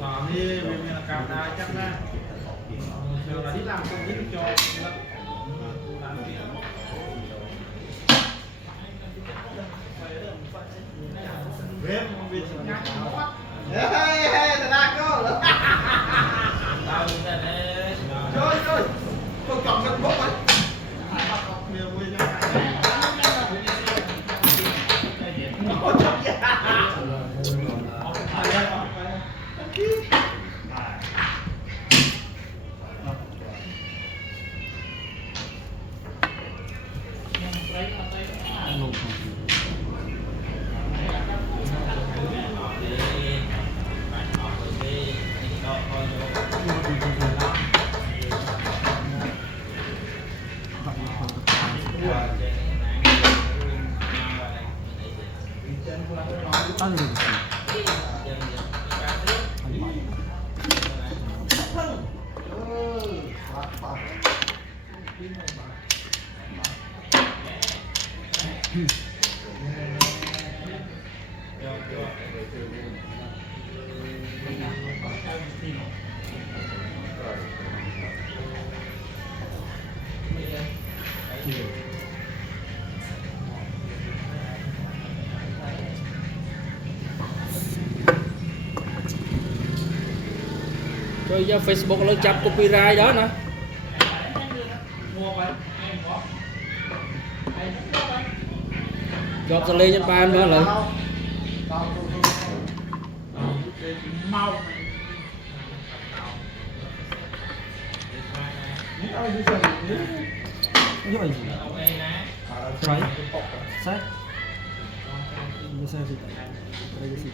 còn đi mình là cào đá chắc ra thường là đi làm công việc cho làm việc biết biết nhắc quá hey hey ta đang có chơi chơi tôi chọn mình bốc ấy rồi do Facebook nó chặt copyright đó nè chọn cho lên cho ban đó lại rồi right set bisa sih lagi sih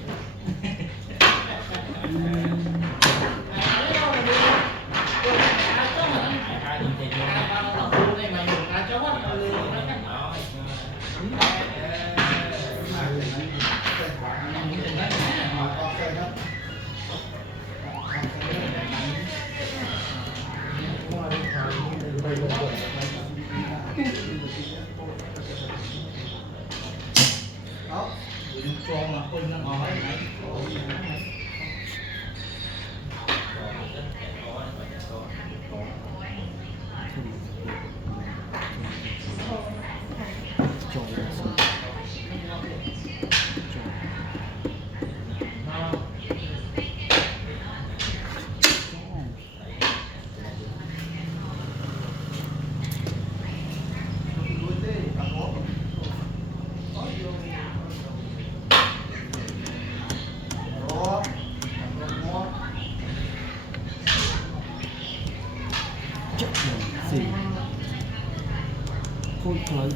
phun khởi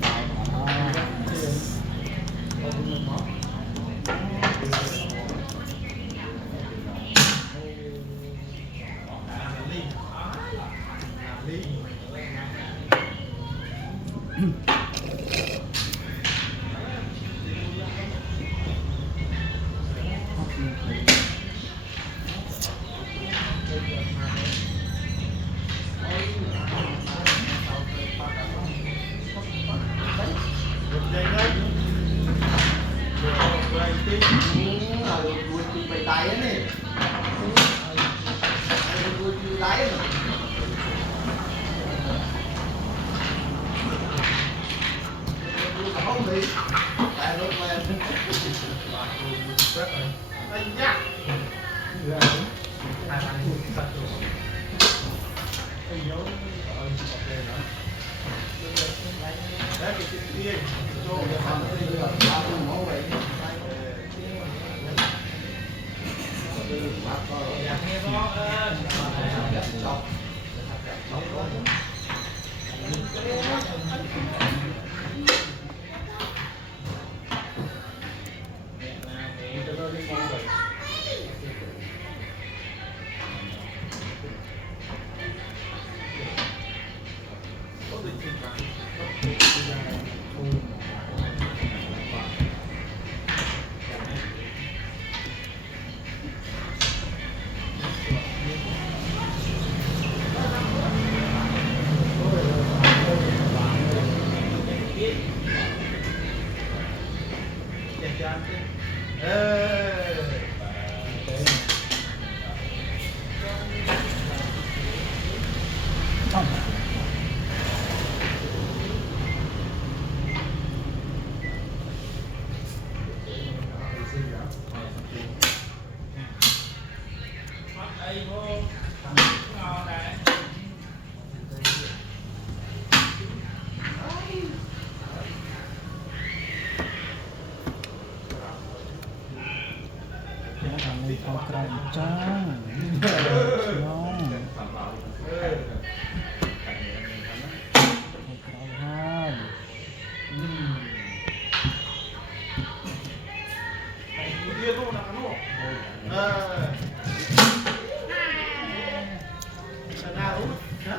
จ้าน้อง เออ ให้ อืมไอ้เรียนลูกนะลูกเออน่ารู้นะ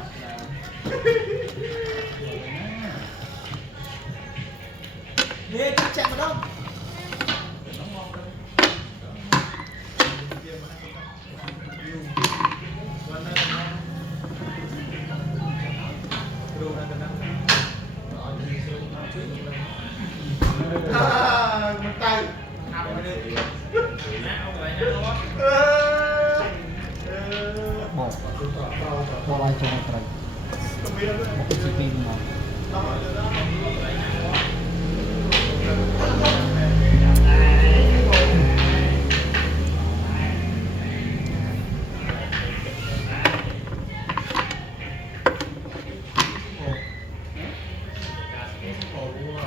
Nè, chắc chắn mà đâu. Một tay. Bỏ bỏ lại cho nó một cái chi phí mà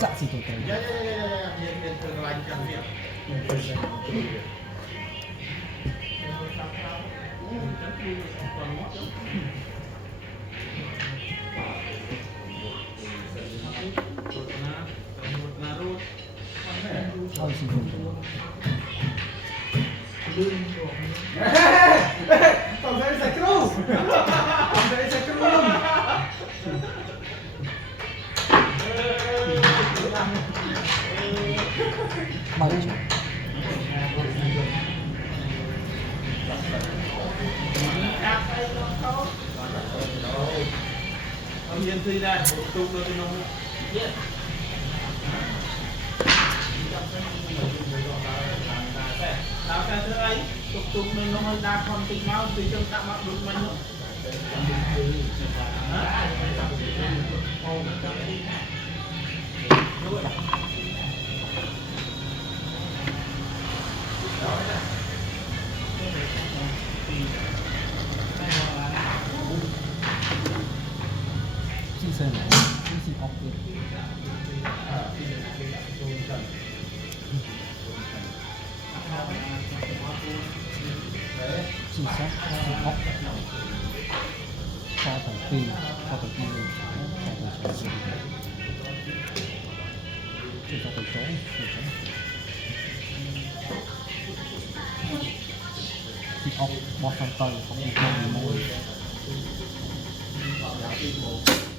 chắc gì tôi thấy Dạ, dạ, dạ, dạ, dạ. Nhìn thường là chẳng việc. thôi xin lỗi Còn đây sạch luôn. Còn đây sạch luôn. bao nhiêu Ông Nhiên thi đây, một tung đôi tên ông. Đào xe thứ ấy, tục tục mình nó hơi đa con tình máu tùy trong tạm mặc đúng mình nữa. chi sơn chi xì ốc được chi sát chi ốc cho tổng phi cho tổng phi luôn cho tổng số cho tổng số chi ốc bó sang tay không bị môi